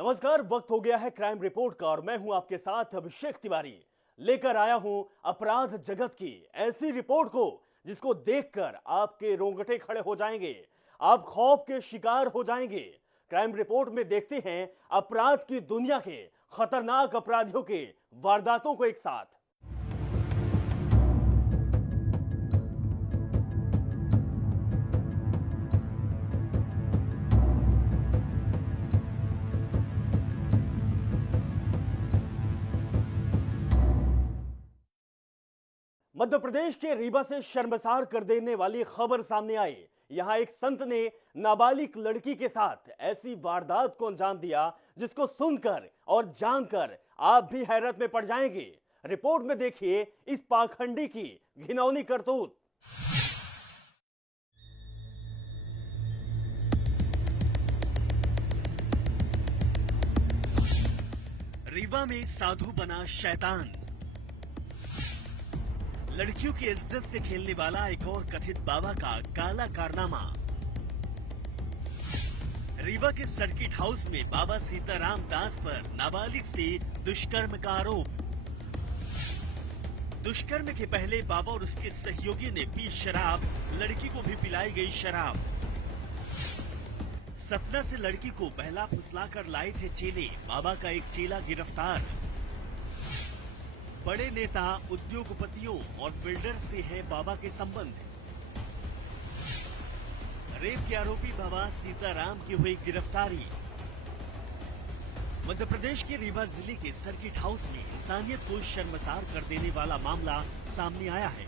नमस्कार। वक्त हो गया है क्राइम रिपोर्ट का और मैं हूं आपके साथ अभिषेक तिवारी। लेकर आया हूं अपराध जगत की ऐसी रिपोर्ट को जिसको देखकर आपके रोंगटे खड़े हो जाएंगे, आप खौफ के शिकार हो जाएंगे। क्राइम रिपोर्ट में देखते हैं अपराध की दुनिया के खतरनाक अपराधियों के वारदातों को एक साथ। मध्य प्रदेश के रीवा से शर्मसार कर देने वाली खबर सामने आई। यहां एक संत ने नाबालिग लड़की के साथ ऐसी वारदात को अंजाम दिया जिसको सुनकर और जानकर आप भी हैरत में पड़ जाएंगे। रिपोर्ट में देखिए इस पाखंडी की घिनौनी करतूत। रीवा में साधु बना शैतान। लड़कियों की इज्जत से खेलने वाला एक और कथित बाबा का काला कारनामा। रीवा के सर्किट हाउस में बाबा सीताराम दास पर नाबालिग से दुष्कर्म का आरोप। दुष्कर्म के पहले बाबा और उसके सहयोगी ने पी शराब, लड़की को भी पिलाई गई शराब। सतना से लड़की को बहला फुसला कर लाए थे चेले, बाबा का एक चेला गिरफ्तार। बड़े नेता, उद्योगपतियों और बिल्डर से है बाबा के संबंध। रेप के आरोपी बाबा सीताराम की हुई गिरफ्तारी। मध्य प्रदेश के रीवा जिले के सर्किट हाउस में इंसानियत को शर्मसार कर देने वाला मामला सामने आया है।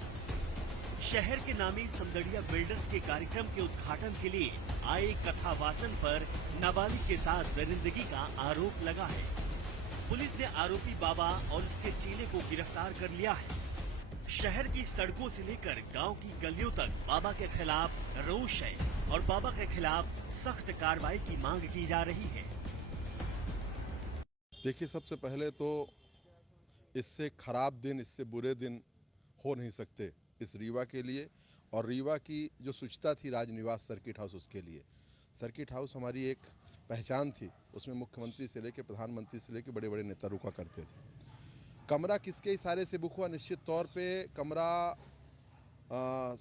शहर के नामी समदड़िया बिल्डर्स के कार्यक्रम के उद्घाटन के लिए आए कथावाचन पर नाबालिग के साथ दरिंदगी का आरोप लगा है। पुलिस ने आरोपी बाबा और उसके चेले को गिरफ्तार कर लिया है। शहर की सड़कों से लेकर गांव की गलियों तक बाबा के खिलाफ रोष है और बाबा के खिलाफ सख्त कार्रवाई की मांग की जा रही है। देखिए, सबसे पहले तो इससे खराब दिन, इससे बुरे दिन हो नहीं सकते इस रीवा के लिए और रीवा की जो शुचिता थी राजनिवास सर्किट हाउस, उसके लिए। सर्किट हाउस हमारी एक पहचान थी, उसमें मुख्यमंत्री से लेकर प्रधानमंत्री से लेकर बड़े बड़े नेता रुका करते थे। कमरा किसके इशारे से बुक हुआ? निश्चित तौर पे कमरा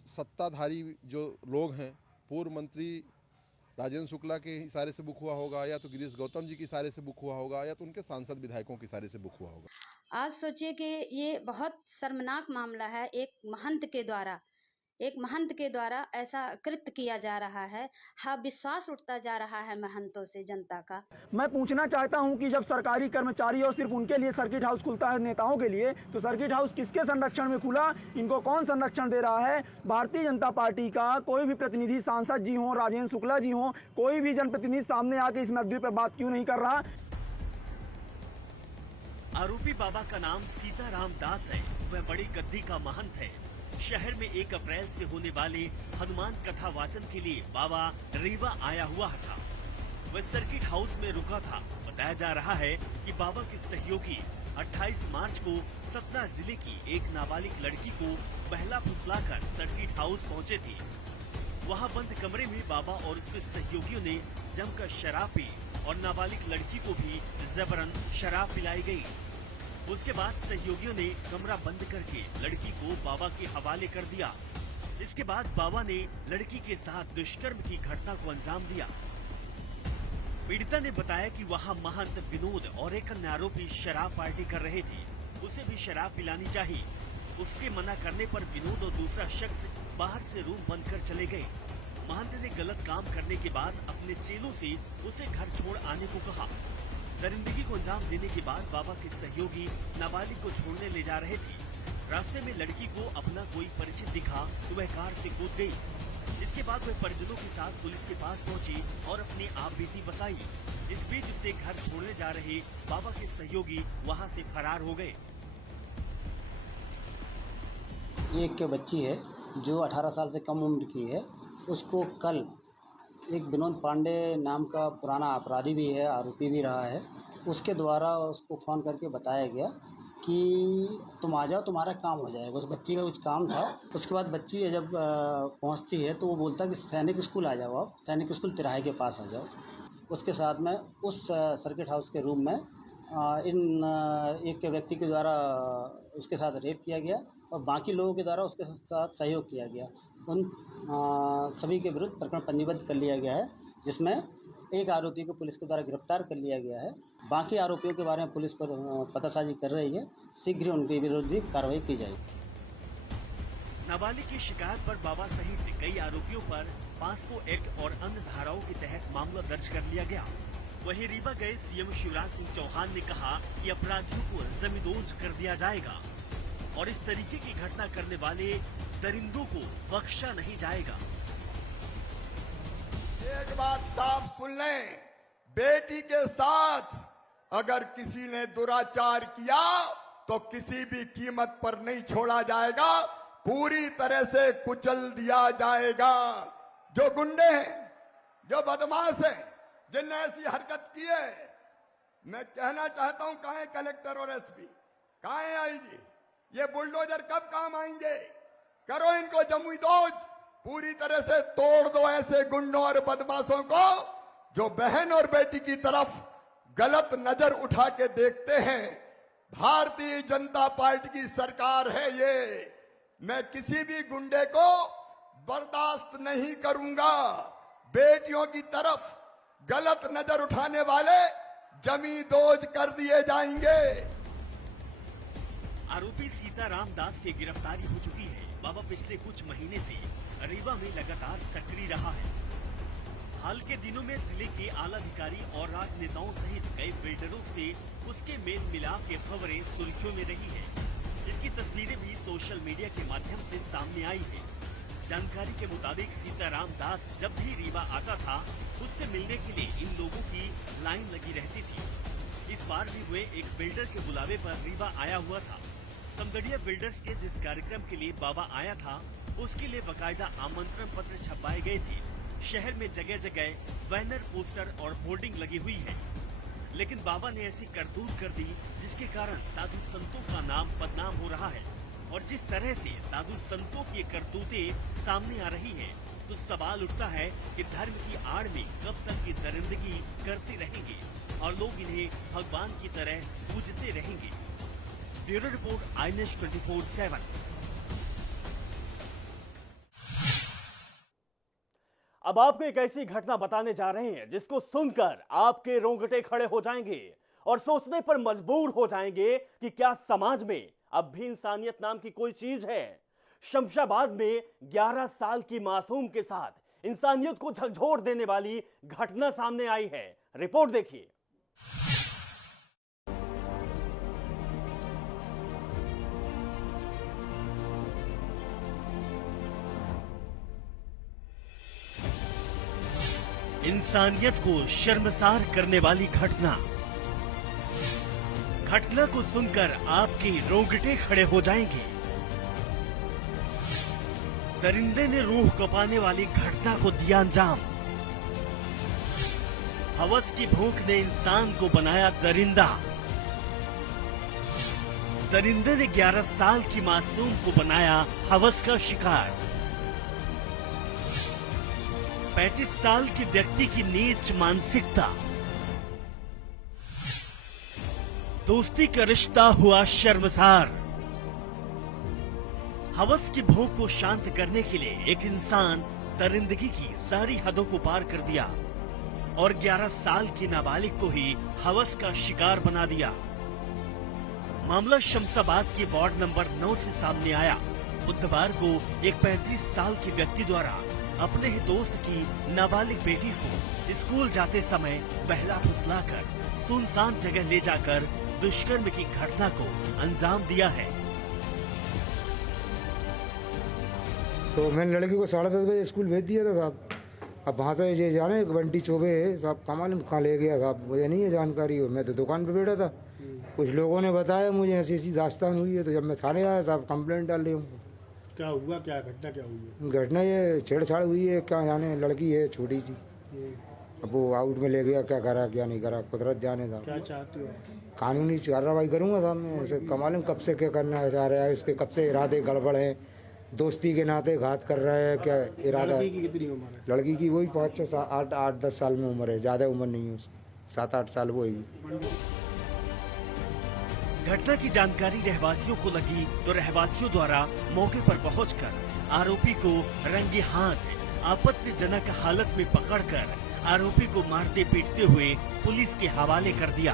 सत्ताधारी जो लोग हैं, पूर्व मंत्री राजेंद्र शुक्ला के इशारे से बुक हुआ होगा, या तो गिरीश गौतम जी के इशारे से बुक हुआ होगा, या तो उनके सांसद विधायकों के इशारे से बुक हुआ होगा। आज सोचिए कि ये बहुत शर्मनाक मामला है। एक महंत के द्वारा ऐसा कृत्य किया जा रहा है। हाँ, विश्वास उठता जा रहा है महंतों से, जनता का। मैं पूछना चाहता हूं कि जब सरकारी कर्मचारी और सिर्फ उनके लिए सर्किट हाउस खुलता है, नेताओं के लिए, तो सर्किट हाउस किसके संरक्षण में खुला? इनको कौन संरक्षण दे रहा है? भारतीय जनता पार्टी का कोई भी प्रतिनिधि, सांसद जी हो, राजेंद्र शुक्ला जी हो, कोई भी जनप्रतिनिधि सामने आके इस मुद्दे पर बात क्यों नहीं कर रहा? आरोपी बाबा का नाम सीताराम दास है। वह बड़ी गद्दी का महंत है। शहर में 1 अप्रैल से होने वाले हनुमान कथा वाचन के लिए बाबा रीवा आया हुआ था। वह सर्किट हाउस में रुका था। बताया जा रहा है कि बाबा के सहयोगी 28 मार्च को सतना जिले की एक नाबालिग लड़की को बहला फुसलाकर सर्किट हाउस पहुंचे थे। वहां बंद कमरे में बाबा और उसके सहयोगियों ने जमकर शराब पी और नाबालिग लड़की को भी जबरन शराब पिलाई गई। उसके बाद सहयोगियों ने कमरा बंद करके लड़की को बाबा के हवाले कर दिया। इसके बाद बाबा ने लड़की के साथ दुष्कर्म की घटना को अंजाम दिया। पीड़िता ने बताया कि वहां महंत विनोद और एक अन्य आरोपी शराब पार्टी कर रहे थे। उसे भी शराब पिलानी चाहिए। उसके मना करने पर विनोद और दूसरा शख्स बाहर से रूम बंद कर चले गए। महंत ने गलत काम करने के बाद अपने चेलों से उसे घर छोड़ आने को कहा। दरिंदगी को अंजाम देने के बाद बाबा के सहयोगी नाबालिग को छोड़ने ले जा रहे थे। रास्ते में लड़की को अपना कोई परिचित दिखा तो वह कार से कूद गई। इसके बाद वह परिजनों के साथ पुलिस के पास पहुंची और अपनी आपबीती बताई। इस बीच उसे घर छोड़ने जा रहे बाबा के सहयोगी वहां से फरार हो गए। एक बच्ची है जो 18 साल से कम उम्र की है। उसको कल एक विनोद पांडे नाम का पुराना अपराधी भी है, आरोपी भी रहा है, उसके द्वारा उसको फ़ोन करके बताया गया कि तुम आ जाओ, तुम्हारा काम हो जाएगा। उस बच्ची का कुछ काम था। उसके बाद बच्ची जब पहुंचती है तो वो बोलता कि सैनिक स्कूल आ जाओ, आप सैनिक स्कूल तिराहे के पास आ जाओ। उसके साथ में उस सर्किट हाउस के रूम में एक व्यक्ति के द्वारा उसके साथ रेप किया गया और बाकी लोगों के द्वारा उसके साथ सहयोग किया गया। उन सभी के विरुद्ध प्रकरण पंजीबद्ध कर लिया गया है, जिसमें एक आरोपी को पुलिस के द्वारा गिरफ्तार कर लिया गया है। बाकी आरोपियों के बारे में पुलिस पर पतासाजी कर रही है। शीघ्र उनके विरुद्ध भी कार्रवाई की जाएगी। नाबालिग की शिकायत पर बाबा सहित कई आरोपियों पर पास्को एक्ट और अन्य धाराओं के तहत मामला दर्ज कर लिया गया। वहीं रीवा गए सीएम शिवराज सिंह चौहान ने कहा कि अपराधियों को जमींदोज कर दिया जाएगा और इस तरीके की घटना करने वाले दरिंदों को बख्शा नहीं जाएगा। एक बात साफ सुन लें, बेटी के साथ अगर किसी ने दुराचार किया तो किसी भी कीमत पर नहीं छोड़ा जाएगा, पूरी तरह से कुचल दिया जाएगा। जो गुंडे हैं, जो बदमाश हैं, जिनने ऐसी हरकत की है, मैं कहना चाहता हूं, कहां है कलेक्टर और एसपी, कहां है आईजी? ये बुलडोजर कब काम आएंगे? करो इनको जमींदोज, पूरी तरह से तोड़ दो ऐसे गुंडों और बदमाशों को जो बहन और बेटी की तरफ गलत नजर उठा के देखते हैं। भारतीय जनता पार्टी की सरकार है ये। मैं किसी भी गुंडे को बर्दाश्त नहीं करूंगा। बेटियों की तरफ गलत नजर उठाने वाले जमींदोज कर दिए जाएंगे। आरोपी सीताराम दास की गिरफ्तारी हो चुकी है। बाबा पिछले कुछ महीने से रीवा में लगातार सक्रिय रहा है। हाल के दिनों में जिले के आला अधिकारी और राजनेताओं सहित कई बिल्डरों से उसके मेल मिलाप की खबरें सुर्खियों में रही है। इसकी तस्वीरें भी सोशल मीडिया के माध्यम से सामने आई है। जानकारी के मुताबिक सीताराम दास जब भी रीवा आता था, उससे मिलने के लिए इन लोगों की लाइन लगी रहती थी। इस बार भी हुए एक बिल्डर के बुलावे पर रीवा आया हुआ था। समगढ़िया बिल्डर्स के जिस कार्यक्रम के लिए बाबा आया था, उसके लिए बाकायदा आमंत्रण पत्र छपवाए गए थे। शहर में जगह जगह बैनर, पोस्टर और होर्डिंग लगी हुई है, लेकिन बाबा ने ऐसी करतूत कर दी जिसके कारण साधु संतों का नाम बदनाम हो रहा है। और जिस तरह से साधु संतों की करतूतें सामने आ रही हैं, तो सवाल उठता है कि धर्म की आड़ में कब तक ये दरिंदगी करते रहेंगे और लोग इन्हें भगवान की तरह पूजते रहेंगे। Bureau report, INS 24/7। अब आपको एक ऐसी घटना बताने जा रहे हैं जिसको सुनकर आपके रोंगटे खड़े हो जाएंगे और सोचने पर मजबूर हो जाएंगे कि क्या समाज में अब भी इंसानियत नाम की कोई चीज है। शमशाबाद में 11 साल की मासूम के साथ इंसानियत को झकझोर देने वाली घटना सामने आई है। रिपोर्ट देखिए। इंसानियत को शर्मसार करने वाली घटना को सुनकर आपके रोंगटे खड़े हो जाएंगे। दरिंदे ने रूह कपाने वाली घटना को दिया अंजाम। हवस की भूख ने इंसान को बनाया दरिंदा। दरिंदे ने 11 साल की मासूम को बनाया हवस का शिकार। 35 साल के व्यक्ति की नीच मानसिकता। दोस्ती का रिश्ता हुआ शर्मसार। हवस की भूख को शांत करने के लिए एक इंसान दरिंदगी की सारी हदों को पार कर दिया और 11 साल की नाबालिग को ही हवस का शिकार बना दिया। मामला शमशाबाद के वार्ड नंबर 9 से सामने आया। बुधवार को एक 35 साल के व्यक्ति द्वारा अपने ही दोस्त की नाबालिग बेटी को स्कूल जाते समय बहला फुसलाकर सुनसान जगह ले जाकर दुष्कर्म की घटना को अंजाम दिया है। तो मैंने लड़की को 10:30 बजे स्कूल भेज दिया था साहब। अब वहाँ से ये जाने बंटी चौबे है साहब, कमाल कहाँ ले गया साहब, मुझे नहीं है जानकारी। और मैं तो दुकान पे बैठा था, कुछ लोगों ने बताया मुझे ऐसी ऐसी दास्तान हुई है। तो जब मैं थाने आया साहब, कंप्लेंट डाल रही हूँ। क्या हुआ, क्या घटना क्या हुई है? घटना ये छेड़छाड़ हुई है, क्या जाने, लड़की है छोटी सी। अब वो आउट में ले गया, क्या करा क्या नहीं करा कुदरत जाने था। क्या चाहते हो? कानूनी कार्रवाई करूँगा साहब मैं। ऐसे कमाल कब से क्या करना चाह रहा है, उसके कब से इरादे गड़बड़ है। दोस्ती के नाते घात कर रहा है, क्या इरादा लड़की है? की कितनी उम्र है? लड़की की वही 5, 6, 8, 10 साल में उम्र है, ज़्यादा उम्र नहीं है उसकी, 7, 8 साल वो है। घटना की जानकारी रहवासियों को लगी तो रहवासियों द्वारा मौके पर पहुंचकर आरोपी को रंगे हाथ आपत्तिजनक हालत में पकड़कर आरोपी को मारते पीटते हुए पुलिस के हवाले कर दिया।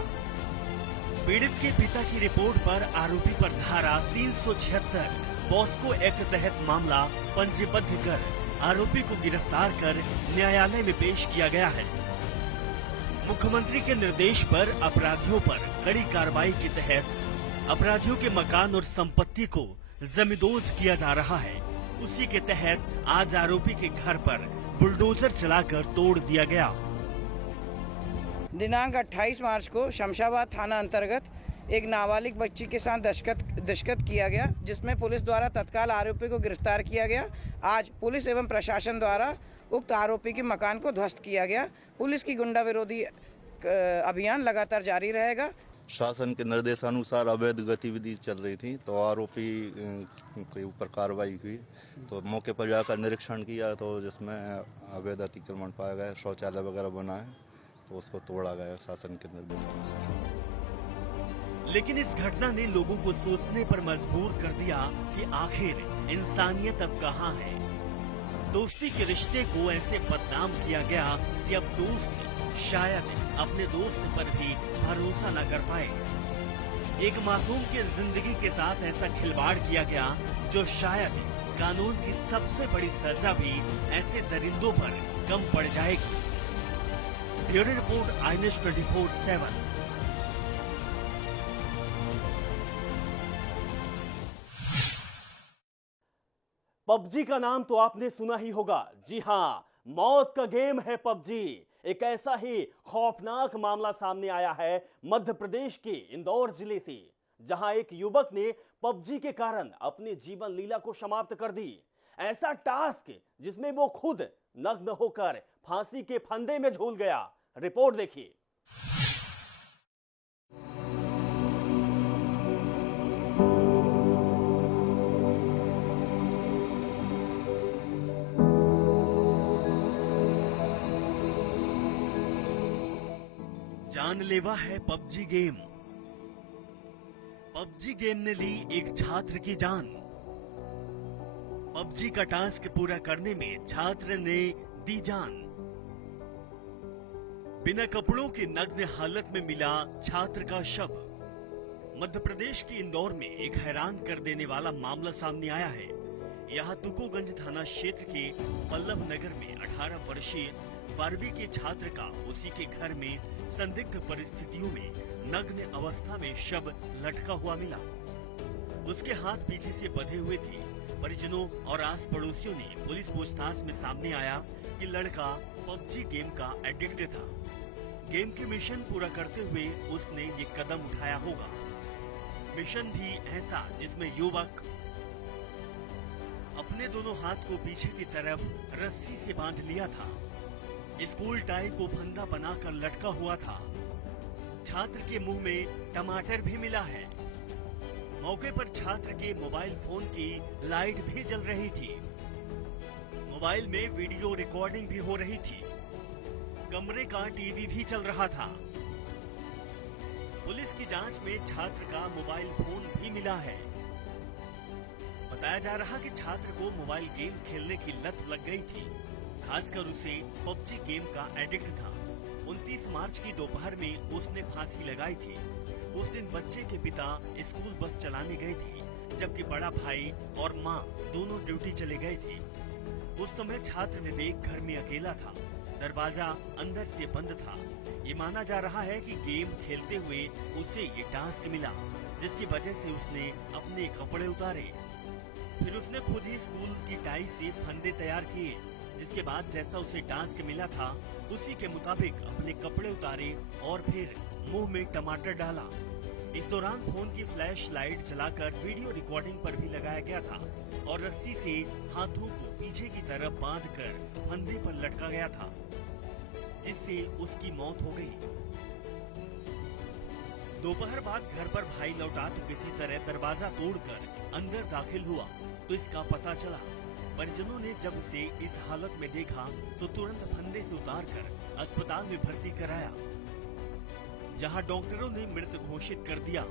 पीड़ित के पिता की रिपोर्ट पर आरोपी पर धारा 376 पॉस्को एक्ट तहत मामला पंजीबद्ध कर आरोपी को गिरफ्तार कर न्यायालय में पेश किया गया है। मुख्यमंत्री के निर्देश पर अपराधियों पर कड़ी कार्रवाई के तहत अपराधियों के मकान और संपत्ति को जमींदोज किया जा रहा है। उसी के तहत आज आरोपी के घर पर बुलडोजर चलाकर तोड़ दिया गया। दिनांक 28 मार्च को शमशाबाद थाना अंतर्गत एक नाबालिग बच्ची के साथ दशकत किया गया, जिसमें पुलिस द्वारा तत्काल आरोपी को गिरफ्तार किया गया। आज पुलिस एवं प्रशासन द्वारा उक्त आरोपी के मकान को ध्वस्त किया गया। पुलिस की गुंडा विरोधी अभियान लगातार जारी रहेगा। शासन के निर्देशानुसार अवैध गतिविधि चल रही थी, तो आरोपी के ऊपर कार्रवाई हुई। तो मौके पर जाकर निरीक्षण किया, तो जिसमें अवैध अतिक्रमण पाया गया, शौचालय वगैरह बना है, तो उसको तोड़ा गया शासन के निर्देशानुसार। लेकिन इस घटना ने लोगों को सोचने पर मजबूर कर दिया कि आखिर इंसानियत अब कहाँ है। दोस्ती के रिश्ते को ऐसे बदनाम किया गया कि अब दोस्त शायद अपने दोस्त पर भी भरोसा न कर पाए। एक मासूम की जिंदगी के साथ ऐसा खिलवाड़ किया गया जो शायद कानून की सबसे बड़ी सजा भी ऐसे दरिंदों पर कम पड़ जाएगी। Bureau report INS 24/7। पबजी का नाम तो आपने सुना ही होगा। जी हाँ, मौत का गेम है पबजी। एक ऐसा ही खौफनाक मामला सामने आया है मध्य प्रदेश के इंदौर जिले से, जहां एक युवक ने पबजी के कारण अपनी जीवन लीला को समाप्त कर दी। ऐसा टास्क जिसमें वो खुद नग्न होकर फांसी के फंदे में झूल गया। रिपोर्ट देखिए। जानलेवा है पबजी गेम। पबजी गेम ने ली एक छात्र की जान। पबजी का टास्क पूरा करने में छात्र ने दी जान। बिना कपड़ों के नग्न हालत में मिला छात्र का शव। मध्य प्रदेश के इंदौर में एक हैरान कर देने वाला मामला सामने आया है। यहाँ तुकोगंज थाना क्षेत्र के पल्लव नगर में 18 वर्षीय 12वीं के छात्र का उसी के घर में संदिग्ध परिस्थितियों में नग्न अवस्था में शव लटका हुआ मिला। उसके हाथ पीछे से बंधे हुए थे। परिजनों और आस पड़ोसियों ने पुलिस पूछताछ में सामने आया कि लड़का पबजी गेम का एडिक्ट था। गेम के मिशन पूरा करते हुए उसने ये कदम उठाया होगा। मिशन भी ऐसा जिसमें युवक अपने दोनों हाथ को पीछे की तरफ रस्सी से बांध लिया था। स्कूल टाई को फंदा बनाकर लटका हुआ था। छात्र के मुंह में टमाटर भी मिला है। मौके पर छात्र के मोबाइल फोन की लाइट भी जल रही थी। मोबाइल में वीडियो रिकॉर्डिंग भी हो रही थी। कमरे का टीवी भी चल रहा था। पुलिस की जांच में छात्र का मोबाइल फोन भी मिला है। बताया जा रहा कि छात्र को मोबाइल गेम खेलने की लत लग गई थी। खासकर उसे पबजी गेम का एडिक्ट था। 29 मार्च की दोपहर में उसने फांसी लगाई थी। उस दिन बच्चे के पिता स्कूल बस चलाने गए थे, जबकि बड़ा भाई और मां दोनों ड्यूटी चले गए थे। उस समय छात्र विवेक घर में अकेला था। दरवाजा अंदर से बंद था। ये माना जा रहा है कि गेम खेलते हुए उसे ये टास्क मिला, जिसकी वजह से उसने अपने कपड़े उतारे। फिर उसने खुद ही स्कूल की टाई से फंदे तैयार किए, जिसके बाद जैसा उसे टास्क मिला था उसी के मुताबिक अपने कपड़े उतारे और फिर मुंह में टमाटर डाला। इस दौरान फोन की फ्लैश लाइट जलाकर वीडियो रिकॉर्डिंग पर भी लगाया गया था और रस्सी से हाथों को पीछे की तरफ बांधकर फंदे पर लटका गया था, जिससे उसकी मौत हो गई। दोपहर बाद घर पर भाई लौटा तो किसी तरह दरवाजा तोड़कर अंदर दाखिल हुआ। तो इसका पता चला। परिजनों ने जब उसे इस हालत में देखा तो तुरंत फंदे से उतारकर अस्पताल में भर्ती कराया, जहां डॉक्टरों ने मृत घोषित कर दिया।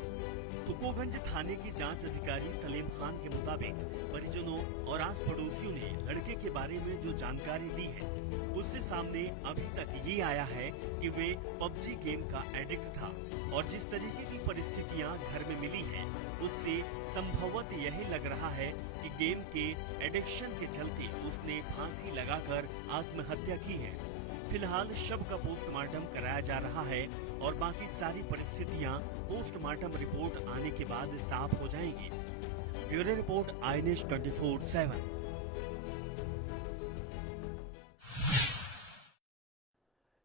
तुकोगंज थाने की जांच अधिकारी सलीम खान के मुताबिक परिजनों और आस पड़ोसियों ने लड़के के बारे में जो जानकारी दी है उससे सामने अभी तक ये आया है कि वे पबजी गेम का एडिक्ट था और जिस तरीके की परिस्थितियां घर में मिली हैं उससे संभवतः यही लग रहा है कि गेम के एडिक्शन के चलते उसने फांसी लगाकर आत्महत्या की है। फिलहाल शव का पोस्टमार्टम कराया जा रहा है और बाकी सारी परिस्थितियां पोस्टमार्टम रिपोर्ट आने के बाद साफ हो जाएंगी। Bureau report INS 24/7।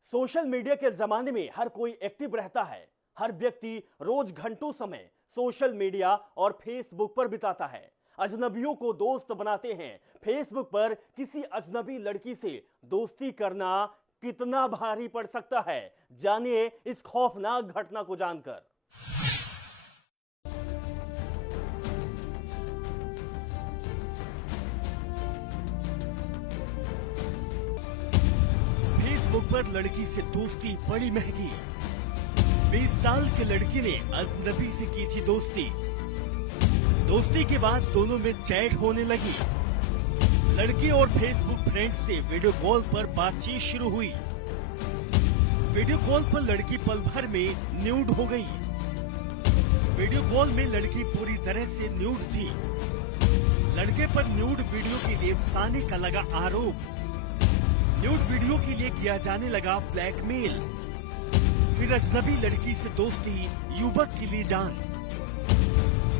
Social media के जमाने में हर कोई एक्टिव रहता है। हर व्यक्ति रोज घंटों समय सोशल मीडिया और फेसबुक पर बिताता है। अजनबियों को दोस्त बनाते हैं। फेसबुक पर किसी अजनबी लड़की से दोस्ती करना कितना भारी पड़ सकता है, जानिए इस खौफनाक घटना को जानकर। फेसबुक पर लड़की से दोस्ती बड़ी महंगी। 20 साल के लड़की ने अजनबी से की थी दोस्ती। दोस्ती के बाद दोनों में चैट होने लगी। लड़की और फेसबुक फ्रेंड से वीडियो कॉल पर बातचीत शुरू हुई। वीडियो कॉल पर लड़की पल भर में न्यूड हो गई। वीडियो कॉल में लड़की पूरी तरह से न्यूड थी। लड़के पर न्यूड वीडियो के लिए उकसाने का लगा आरोप। न्यूड वीडियो के लिए किया जाने लगा ब्लैकमेल। फिर अजनबी लड़की से दोस्ती, युवक के लिए जान।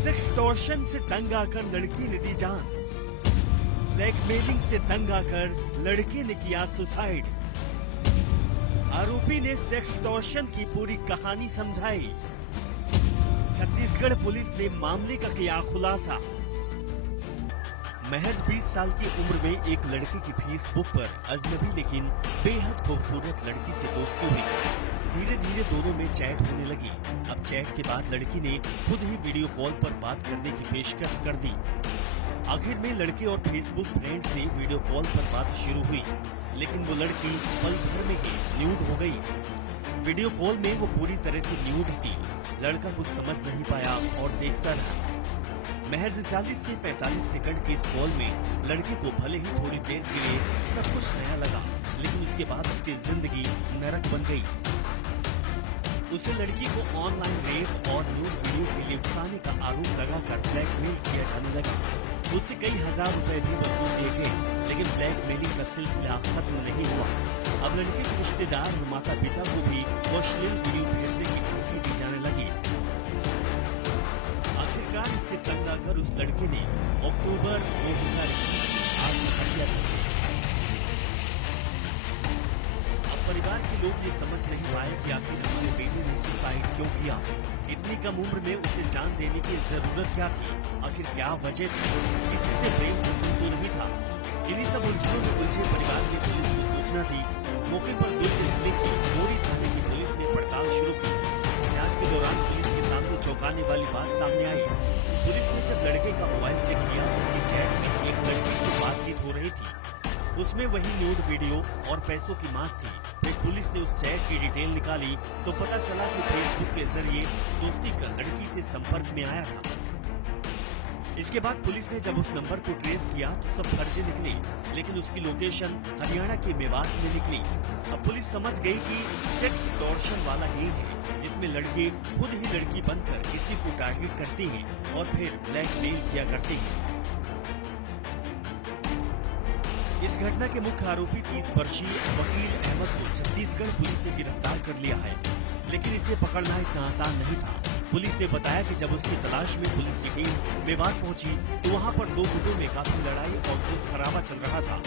सेक्सटॉर्शन से तंग आकर लड़की ने दी जान। ब्लैकमेलिंग से तंग आकर लड़के ने किया सुसाइड। आरोपी ने सेक्सटॉर्शन की पूरी कहानी समझाई। छत्तीसगढ़ पुलिस ने मामले का किया खुलासा। महज 20 साल की उम्र में एक लड़के की फेसबुक पर अजनबी लेकिन बेहद खूबसूरत लड़की से दोस्ती हुई। धीरे धीरे दोनों में चैट होने लगी। अब चैट के बाद लड़की ने खुद ही वीडियो कॉल पर बात करने की पेशकश कर दी। आखिर में लड़के और फेसबुक फ्रेंड से वीडियो कॉल पर बात शुरू हुई, लेकिन वो लड़की पल भर में ही न्यूड हो गई। वीडियो कॉल में वो पूरी तरह से न्यूड थी। लड़का कुछ समझ नहीं पाया और देखता रहा। महज 40 से 45 सेकंड की इस कॉल में लड़के को भले ही थोड़ी देर के लिए सब कुछ नया लगा, लेकिन उसके बाद उसकी जिंदगी नरक बन गई। उसे लड़की को ऑनलाइन रेप और न्यूड वीडियो के लिए उकसाने का आरोप लगाकर ब्लैकमेल किया जाने लगा। उससे कई हजार रुपए भी वसूल किए गए, लेकिन ब्लैकमेलिंग का सिलसिला खत्म नहीं हुआ। अब लड़के के रिश्तेदार और माता पिता को भी अश्लील वीडियो भेजने की धमकी दी जाने लगी। आखिरकार इससे तंग आकर उस लड़के ने अक्टूबर 2021 आत्महत्या की। परिवार के लोग ये समझ नहीं पाए कि आखिर हमारे बेटे ने सुसाइड क्यों किया। इतनी कम उम्र में उसे जान देने की जरूरत क्या थी? आखिर क्या वजह थी? किसी से प्रेम तो नहीं था? इन्हीं सब उलझनों में उलझे परिवार की पुलिस को सूचना दी। मौके पर दुर्ग जिले की मोरी थाने की पुलिस ने पड़ताल शुरू की। जांच के दौरान पुलिस के सामने चौंकाने वाली बात सामने आई। पुलिस ने जब लड़के का मोबाइल चेक किया तो उसकी चैट में एक लड़की से बातचीत हो रही थी। उसमें वही न्यूड वीडियो और पैसों की मांग थी। फिर पुलिस ने उस चैट की डिटेल निकाली तो पता चला कि फेसबुक के जरिए दोस्ती कर लड़की से संपर्क में आया था। इसके बाद पुलिस ने जब उस नंबर को ट्रेस किया तो सब फर्जी निकली, लेकिन उसकी लोकेशन हरियाणा के मेवात में निकली। अब पुलिस समझ गई कि सेक्स टॉर्शन वाला गेम है, जिसमें लड़के खुद ही लड़की बनकर किसी को टारगेट करते हैं और फिर ब्लैकमेल किया करते हैं। इस घटना के मुख्य आरोपी 30 वर्षीय वकील अहमद को छत्तीसगढ़ पुलिस ने गिरफ्तार कर लिया है, लेकिन इसे पकड़ना इतना आसान नहीं था। पुलिस ने बताया कि जब उसकी तलाश में पुलिस की टीम मेवात पहुंची तो वहां पर दो गुटों में काफी लड़ाई और खून खराबा चल रहा था।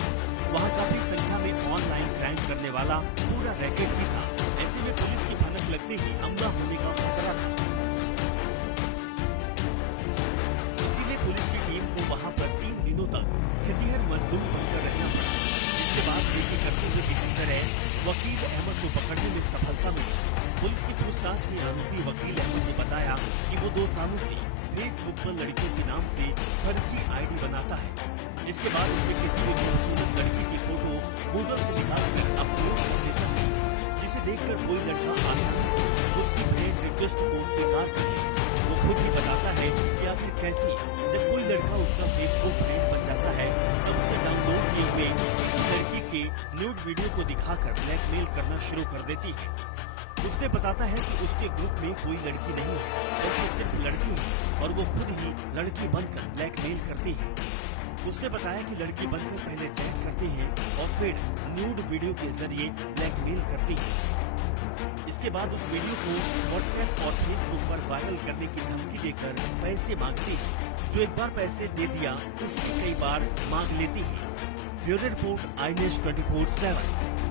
वहां काफी संख्या में ऑनलाइन क्राइम करने वाला पूरा रैकेट भी था। ऐसे में पुलिस की भनक लगते ही हमला होने का खतरा था। इसीलिए पुलिस की टीम को वहां पर 3 दिनों तक खेतीहर मजदूर बनकर रहना पड़ा, जिसके बाद खेती करते हुए किसी तरह वकील अहमद को पकड़ने में सफलता मिली। पुलिस की पूछताछ में आरोपी वकील अहमद ने बताया कि वो 2 सालों से फेसबुक पर लड़कियों के नाम से फर्जी आईडी बनाता है। इसके बाद उसमें किसी भी खूबसूरत लड़की की फोटो गूगल से निकालकर अपलोड कर देता है, जिसे देखकर कोई लड़का आसानी से उसकी फ्रेंड रिक्वेस्ट को स्वीकार कर ले। वो खुद ही बताता है कि आखिर कैसे जब कोई लड़का उसका फेसबुक फ्रेंड बन जाता है तब उसे डाउनलोड किए हुए किसी लड़की के न्यूड वीडियो को दिखाकर ब्लैकमेल करना शुरू कर देती है। उसने बताता है कि उसके ग्रुप में कोई लड़की नहीं है, बल्कि सिर्फ लड़की है और वो खुद ही लड़की बनकर ब्लैकमेल करती है। उसने बताया कि लड़की बनकर पहले चैट करती है और फिर न्यूड वीडियो के जरिए ब्लैकमेल करती है। इसके बाद उस वीडियो को व्हाट्सएप और फेसबुक पर वायरल करने की धमकी देकर पैसे मांगती है। जो एक बार पैसे दे दिया उससे कई बार मांग लेती है। Bureau report INS 24/7।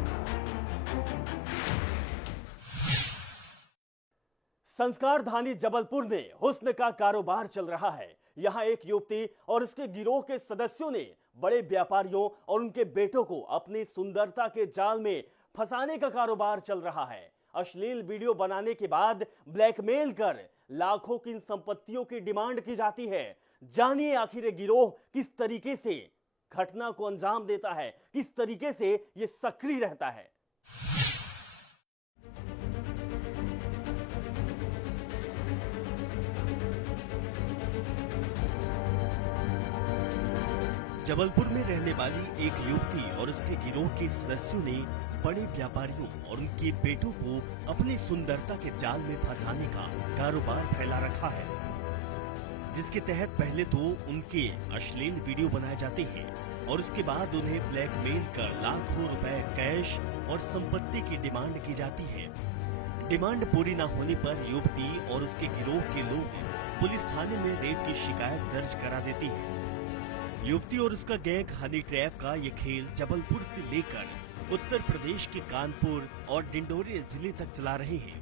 संस्कार धानी जबलपुर में हुस्न का कारोबार चल रहा है। यहाँ एक युवती और उसके गिरोह के सदस्यों ने बड़े व्यापारियों और उनके बेटों को अपनी सुंदरता के जाल में फंसाने का कारोबार चल रहा है। अश्लील वीडियो बनाने के बाद ब्लैकमेल कर लाखों की संपत्तियों की डिमांड की जाती है। जानिए आखिर ये गिरोह किस तरीके से घटना को अंजाम देता है, किस तरीके से ये सक्रिय रहता है। जबलपुर में रहने वाली एक युवती और उसके गिरोह के सदस्यों ने बड़े व्यापारियों और उनके बेटों को अपनी सुंदरता के जाल में फंसाने का कारोबार फैला रखा है, जिसके तहत पहले तो उनके अश्लील वीडियो बनाए जाते हैं और उसके बाद उन्हें ब्लैकमेल कर लाखों रुपए कैश और संपत्ति की डिमांड की जाती है। डिमांड पूरी न होने पर युवती और उसके गिरोह के लोग पुलिस थाने में रेप की शिकायत दर्ज करा देती है। युवती और उसका गैंग हनी ट्रैप का ये खेल जबलपुर से लेकर उत्तर प्रदेश के कानपुर और डिंडोरी जिले तक चला रहे हैं,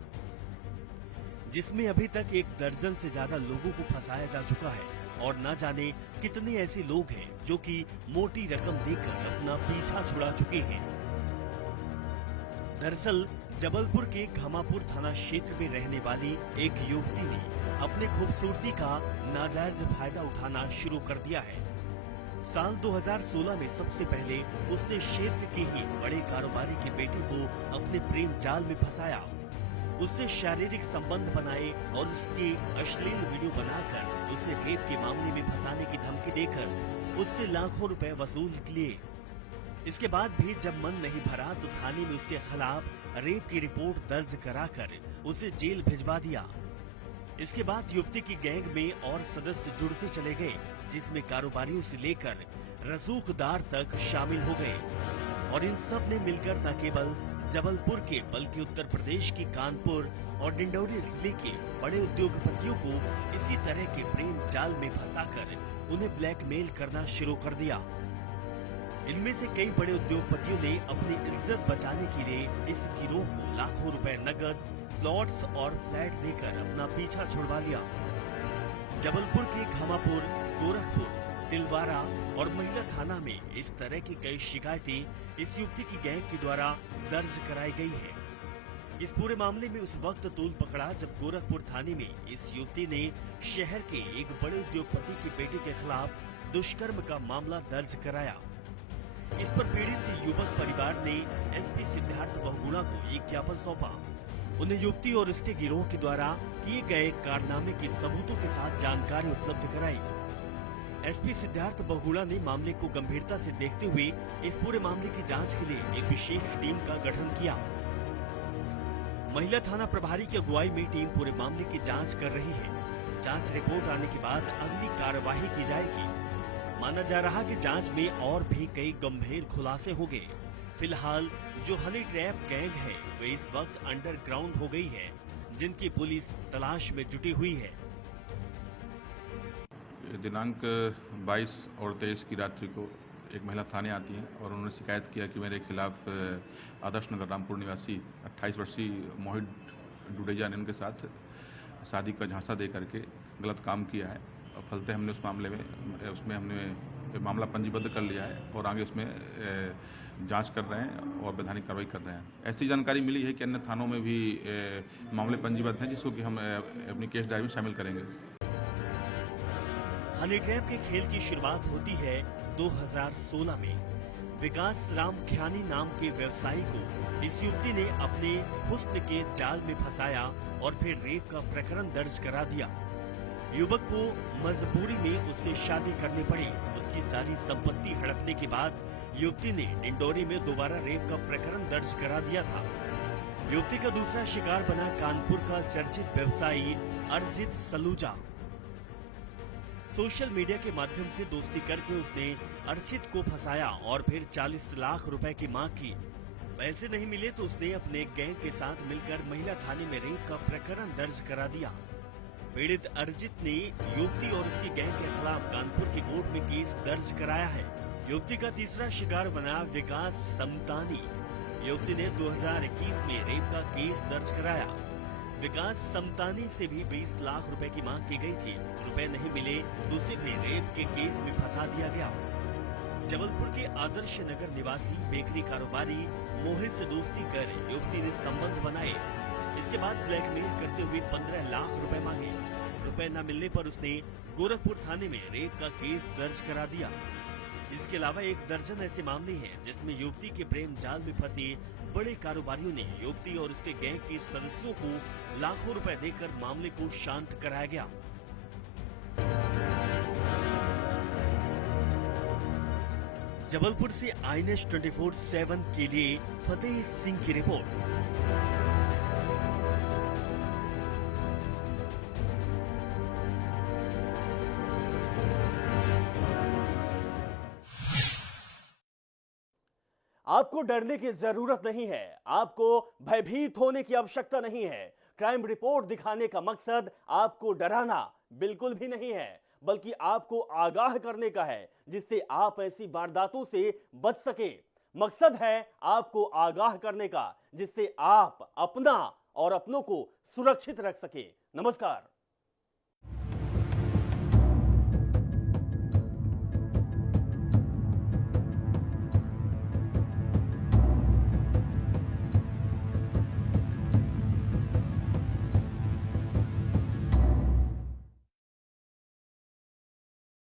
जिसमें अभी तक 1 दर्जन से ज्यादा लोगों को फंसाया जा चुका है और न जाने कितने ऐसे लोग हैं जो कि मोटी रकम देकर अपना पीछा छुड़ा चुके हैं। दरअसल जबलपुर के घमापुर थाना क्षेत्र में रहने वाली एक युवती ने अपने खूबसूरती का नाजायज फायदा उठाना शुरू कर दिया है। साल 2016 में सबसे पहले उसने क्षेत्र के ही बड़े कारोबारी के बेटे को अपने प्रेम जाल में फंसाया, उससे शारीरिक संबंध बनाए और उसके अश्लील वीडियो बनाकर उसे रेप के मामले में फंसाने की धमकी देकर उससे लाखों रुपए वसूल लिए। इसके बाद भी जब मन नहीं भरा तो थाने में उसके खिलाफ रेप की रिपोर्ट दर्ज कराकर उसे जेल भिजवा दिया। इसके बाद युवती की गैंग में और सदस्य जुड़ते चले गए, जिसमें कारोबारियों से लेकर रसूखदार तक शामिल हो गए और इन सब ने मिलकर न केवल जबलपुर के बल्कि उत्तर प्रदेश के कानपुर और डिंडोरी जिले के बड़े उद्योगपतियों को इसी तरह के प्रेम जाल में फंसाकर उन्हें ब्लैकमेल करना शुरू कर दिया। इनमें से कई बड़े उद्योगपतियों ने अपनी इज्जत बचाने के लिए इस गिरोह को लाखों रुपए नकद, प्लॉट्स और फ्लैट देकर अपना पीछा छुड़वा लिया। जबलपुर के घमापुर, गोरखपुर, तिलवारा और महिला थाना में इस तरह की कई शिकायतें इस युवती की गैंग के द्वारा दर्ज कराई गई है। इस पूरे मामले में उस वक्त तूल पकड़ा जब गोरखपुर थाने में इस युवती ने शहर के एक बड़े उद्योगपति के बेटे के खिलाफ दुष्कर्म का मामला दर्ज कराया। इस पर पीड़ित युवक परिवार ने SP सिद्धार्थ बहुगुणा को एक ज्ञापन सौंपा। उन्हें युवती और उसके गिरोह के द्वारा किए गए कारनामे के सबूतों के साथ जानकारी उपलब्ध कराई। SP सिद्धार्थ बहुगुणा ने मामले को गंभीरता से देखते हुए इस पूरे मामले की जांच के लिए एक विशेष टीम का गठन किया। महिला थाना प्रभारी की अगुवाई में टीम पूरे मामले की जांच कर रही है। जांच रिपोर्ट आने के बाद अगली कार्यवाही की जाएगी। माना जा रहा कि जांच में और भी कई गंभीर खुलासे होंगे। फिलहाल जो हनी ट्रैप गैंग है वे इस वक्त अंडरग्राउंड हो गई है, जिनकी पुलिस तलाश में जुटी हुई है। दिनांक 22 और 23 की रात्रि को एक महिला थाने आती है और उन्होंने शिकायत किया कि मेरे खिलाफ आदर्श नगर रामपुर निवासी 28 वर्षीय मोहित डुडेजा ने उनके साथ शादी का झांसा दे करके गलत काम किया है। और फलते हमने उस मामले में हमने मामला पंजीबद्ध कर लिया है और आगे उसमें जांच कर रहे हैं और वैधानिक कार्रवाई कर रहे हैं। ऐसी जानकारी मिली है कि अन्य थानों में भी मामले पंजीबद्ध हैं, जिसको कि हम अपनी केस डायरी में शामिल करेंगे। हनी ट्रैप के खेल की शुरुआत होती है 2016 में। विकास राम ख्यानी नाम के व्यवसायी को इस युवती ने अपने हुस्न के जाल में फंसाया और फिर रेप का प्रकरण दर्ज करा दिया। युवक को मजबूरी में उससे शादी करनी पड़ी। उसकी सारी संपत्ति हड़पने के बाद युवती ने डिंडोरी में दोबारा रेप का प्रकरण दर्ज करा दिया था। युवती का दूसरा शिकार बना कानपुर का चर्चित व्यवसायी अर्जित सलूजा। सोशल मीडिया के माध्यम से दोस्ती करके उसने अर्चित को फंसाया और फिर 40 लाख रुपए की मांग की। पैसे नहीं मिले तो उसने अपने गैंग के साथ मिलकर महिला थाने में रेप का प्रकरण दर्ज करा दिया। पीड़ित अर्जित ने युवती और उसकी गैंग के खिलाफ कानपुर की कोर्ट में केस दर्ज कराया है। युवती का तीसरा शिकार बना विकास समतानी। युवती ने 2021 में रेप का केस दर्ज कराया। विकास समतानी से भी 20 लाख रुपए की मांग की गई थी। रुपए नहीं मिले तो उसे भी रेप के केस में फंसा दिया गया। जबलपुर के आदर्श नगर निवासी बेकरी कारोबारी मोहित से दोस्ती कर युवती ने संबंध बनाए। इसके बाद ब्लैकमेल करते हुए 15 लाख रुपए मांगे। रुपए न मिलने पर उसने गोरखपुर थाने में रेप का केस दर्ज करा दिया। इसके अलावा 1 दर्जन ऐसे मामले हैं जिसमें युवती के प्रेम जाल में फंसे बड़े कारोबारियों ने युवती और उसके गैंग के सदस्यों को लाखों रुपए देकर मामले को शांत कराया गया। जबलपुर से INS 24/7 के लिए फतेह सिंह की रिपोर्ट। आपको डरने की जरूरत नहीं है, आपको भयभीत होने की आवश्यकता नहीं है। क्राइम रिपोर्ट दिखाने का मकसद आपको डराना बिल्कुल भी नहीं है, बल्कि आपको आगाह करने का है, जिससे आप ऐसी वारदातों से बच सके। मकसद है आपको आगाह करने का, जिससे आप अपना और अपनों को सुरक्षित रख सके। नमस्कार।